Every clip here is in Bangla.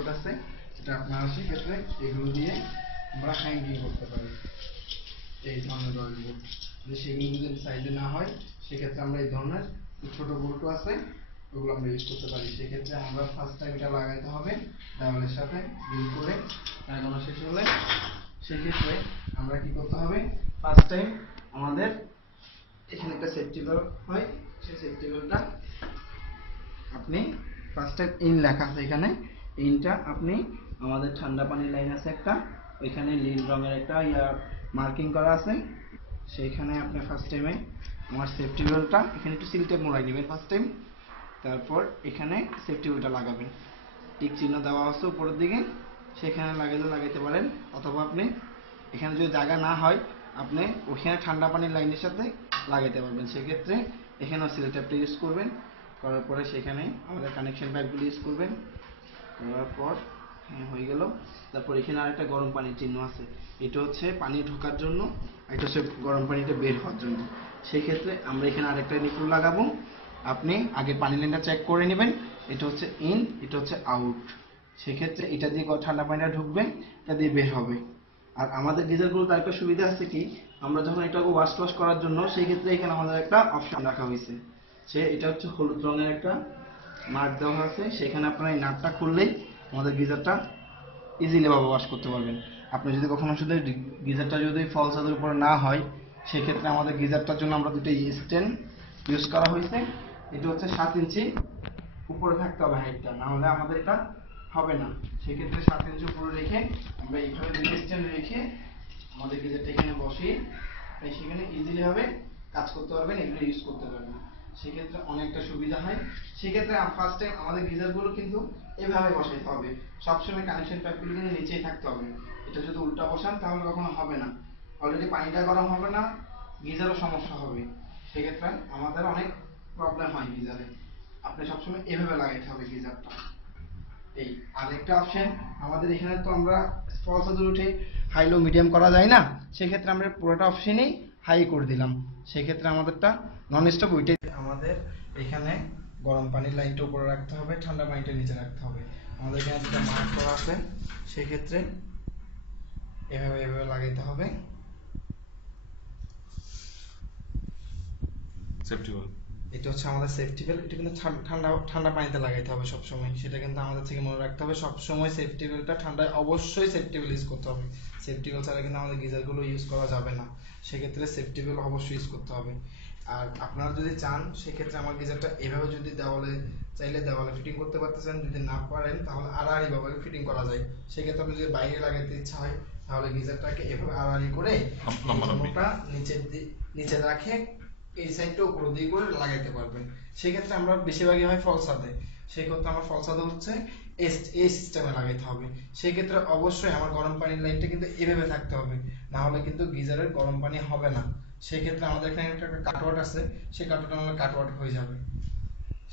বোর্ড আছে, এটা আপনারা সেক্ষেত্রে এগুলো দিয়ে আমরা হ্যাঙ্গিং করতে পারি। এই ধরনের ড্রয়িং বোর্ড যদি সেগুলো যদি সাইজে না হয়, সেক্ষেত্রে আমরা এই ধরনের ছোট বোর্ডও আছে, ওগুলো আমরা ইউজ করতে পারি। সেক্ষেত্রে আমরা ফার্স্ট টাইম এটা লাগাইতে হবে দেওয়ালের সাথে ডিল করে লাগানো শেষ হলে সেক্ষেত্রে আমরা কি করতে হবে, ফার্স্ট টাইম আমাদের এখানে একটা সেফটি বেল্ট হয়, সেই সেফটি বেল্টটা আপনি ফার্স্ট টাইম ইন লেখা আছে, এখানে ইনটা আপনি আমাদের ঠান্ডা পানির লাইন আছে একটা, ওইখানে নীল রঙের একটা মার্কিং করা আছে, সেইখানে আপনি ফার্স্ট টাইমে আমার সেফটি বেল্টটা এখানে একটু সিল টেপ মোড়াই নেবেন ফার্স্ট টাইম, তারপর এখানে সেফটি বেল্টটা লাগাবেন। টিক চিহ্ন দেওয়া আছে উপরের দিকে, সেখানে লাগাইতে পারেন, অথবা আপনি এখানে যদি জায়গা না হয় আপনি ওখানে ঠান্ডা পানির লাইনের সাথে লাগাইতে পারবেন। সেক্ষেত্রে এখানেও সিল টেপটা ইউজ করবেন, করার পরে সেখানে আমাদের কানেকশন পাইপগুলো ইউজ করবেন, করার পর হয়ে গেল। তারপর এখানে আরেকটা গরম পানির চিহ্ন আছে, এটা হচ্ছে পানি ঢোকার জন্য, এটা হচ্ছে গরম পানিটা বের হওয়ার জন্য। সেই ক্ষেত্রে আমরা এখানে আরেকটা নিকুল লাগাবো। আপনি আগে পানি লাইনটা চেক করে নেবেন, এটা হচ্ছে ইন, এটা হচ্ছে আউট। সেক্ষেত্রে এটা দিয়ে ঠান্ডা পানিটা ঢুকবে, এটা দিয়ে বের হবে। আর আমাদের গিজারগুলোতে আরেকটা সুবিধা আছে কি, আমরা যখন এটাকে ওয়াশ করার জন্য, সেই ক্ষেত্রে এখানে আমাদের একটা অপশন রাখা হয়েছে, এটা হচ্ছে হলুদ রঙের একটা নাট দেওয়া আছে, সেখানে আপনার এই নাটটা খুললেই আমাদের গিজারটা ইজিলি ভাবে ওয়াশ করতে পারবেন। আপনি যদি কখনো শুধু গিজারটা যদি ফল ছাদের উপরে না হয়, সেক্ষেত্রে আমাদের গিজারটার জন্য আমরা দুটো স্ট্যান্ড ইউজ করা হয়েছে। এটা হচ্ছে 7 ইঞ্চি উপরে থাকতে হবে হাইটটা, না হলে আমাদের এটা হবে না। সেক্ষেত্রে 7 ইঞ্চি উপরে রেখে আমরা এইভাবে দুটো স্ট্যান্ড রেখে আমাদের গিজারটা এখানে বসিয়ে সেখানে ইজিলি ভাবে কাজ করতে পারবেন, এগুলো ইউজ করতে পারবেন। সেক্ষেত্রে অনেকটা সুবিধা হয়। সেক্ষেত্রে ফার্স্ট টাইম আমাদের গিজারগুলো কিন্তু এভাবে বসাইতে হবে, সবসময় কানেকশন পাইপগুলো কিন্তু নিচেই থাকতে হবে। এটা যদি উল্টা বসান তাহলে কখনো হবে না, অলরেডি পানিটা গরম হবে না, গিজারও সমস্যা হবে। সেক্ষেত্রে আমাদের অনেক প্রবলেম হয় গিজারে। আপনি সবসময় এভাবে লাগাইতে হবে গিজারটা। এই আরেকটা অপশন আমাদের এখানে, তো আমরা ফল ছাদের উঠে হাই লো মিডিয়াম করা যায় না, সেক্ষেত্রে আমরা পুরোটা অপশনই হাই করে দিলাম। সেক্ষেত্রে আমাদেরটা নন স্টপ উইটে আমাদের এখানে গরম পানির লাইনটা উপরে রাখতে হবে, ঠান্ডা পানিটা নিচে রাখতে হবে। আমাদের এখানে যেটা মার্ক করা আছে, সেক্ষেত্রে এভাবে লাগাইতে হবে। সেফটি বেল্ট, এটা হচ্ছে আমাদের সেফটি বেল্ট, এটা কিন্তু ঠান্ডা পানিতে লাগাইতে হবে সবসময়, সেটা কিন্তু আমাদের থেকে মনে রাখতে হবে। সবসময় সেফটি বেল্টটা ঠান্ডায় অবশ্যই সেফটি বেল্ট ইউজ করতে হবে। সেফটি বেল্ট ছাড়া কিন্তু আমাদের গিজারগুলো ইউজ করা যাবে না, সেক্ষেত্রে সেফটি বেল্ট অবশ্যই ইউজ করতে হবে। আর আপনারা যদি চান, সেক্ষেত্রে আমার গিজারটা এভাবে যদি চাইলে দেওয়ালে ফিটিং করতে পারতেছেন, যদি না পারেন তাহলে আড়াআড়ি ভাবে ফিটিং করা যায়। সেক্ষেত্রে আপনি যদি বাইরে লাগাইতে ইচ্ছা হয়, তাহলে গিজারটাকে এভাবে আড়াআড়ি করে নিচে রাখে এই সাইডটা উপর দিয়ে করে লাগাইতে পারবেন। সেক্ষেত্রে আমরা বেশিরভাগই হয় ফল ছাদে, সেক্ষেত্রে আমার ফল ছাদে হচ্ছে এই সিস্টেমে লাগাইতে হবে। সেক্ষেত্রে অবশ্যই আমার গরম পানির লাইনটা কিন্তু এভাবে থাকতে হবে, না হলে কিন্তু গিজারের গরম পানি হবে না। সেক্ষেত্রে আমাদের এখানে একটা কাটওয়াট আছে, সেই কাটওয়াট আমাদের কাটওয়াট হয়ে যাবে।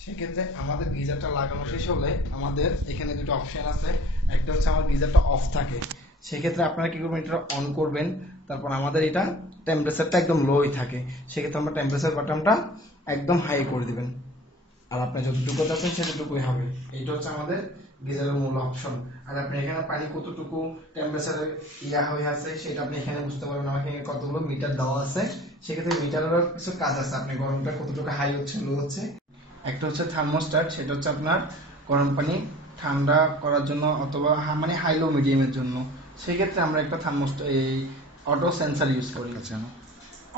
সেক্ষেত্রে আমাদের গিজারটা লাগানো শেষ হলে আমাদের এখানে দুটো অপশন আছে, একটা হচ্ছে আমার গিজারটা অফ থাকে, সেক্ষেত্রে আপনারা কি করবেন, এটা অন করবেন। তারপর আমাদের এটা টেম্পারেচারটা একদম লোই থাকে, সেক্ষেত্রে আমরা টেম্পারেচার বাটনটা একদম হাই করে দিবেন, আর আপনি যতটুকু আছেন সেতটুকুই হবে। এইটা হচ্ছে আমাদের গিজারের মূল অপশন। আর আপনি এখানে পানি কতটুকু টেম্পারেচারে হয়ে আছে সেটা আপনি এখানে বুঝতে পারবেন। আমার এখানে কতগুলো মিটার দেওয়া আছে, সেক্ষেত্রে মিটারেরও কিছু কাজ আছে, আপনি গরমটা কতটুকু হাই হচ্ছে লো হচ্ছে। একটা হচ্ছে থার্মোস্ট্যাট, সেটা হচ্ছে আপনার গরম পানি ঠান্ডা করার জন্য, অথবা মানে হাই লো মিডিয়ামের জন্য। সেক্ষেত্রে আমরা একটা এই অটো সেন্সার ইউজ করি।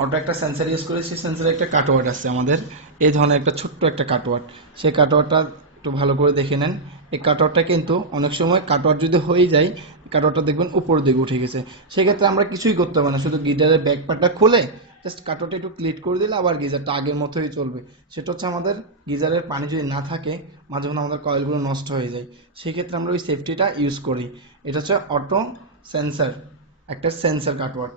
অটো একটা সেন্সার ইউজ করে, সেই সেন্সারে একটা কাটওয়াট আছে আমাদের, এই ধরনের একটা ছোট্ট একটা কাটওয়াট। সেই কাটওয়াটটা একটু ভালো করে দেখে নেন। এই কাটওয়াটটা কিন্তু অনেক সময় কাটওয়াট যদি হয়ে যায়, কাটওয়াটটা দেখবেন উপরের দিকে উঠে গেছে, সেক্ষেত্রে আমরা কিছুই করতে পারি না, শুধু গিজারের ব্যাক পার্টটা খুলে জাস্ট কাটওয়াটটা একটু ক্লিট করে দিলে আবার গিজারটা আগের মতোই চলবে। সেটা হচ্ছে আমাদের গিজারের পানি যদি না থাকে, মাঝে মাঝে আমাদের কয়েলগুলো নষ্ট হয়ে যায়, সেক্ষেত্রে আমরা ওই সেফটিটা ইউজ করি। এটা হচ্ছে অটো সেন্সার, একটা সেন্সার কাটওয়াট।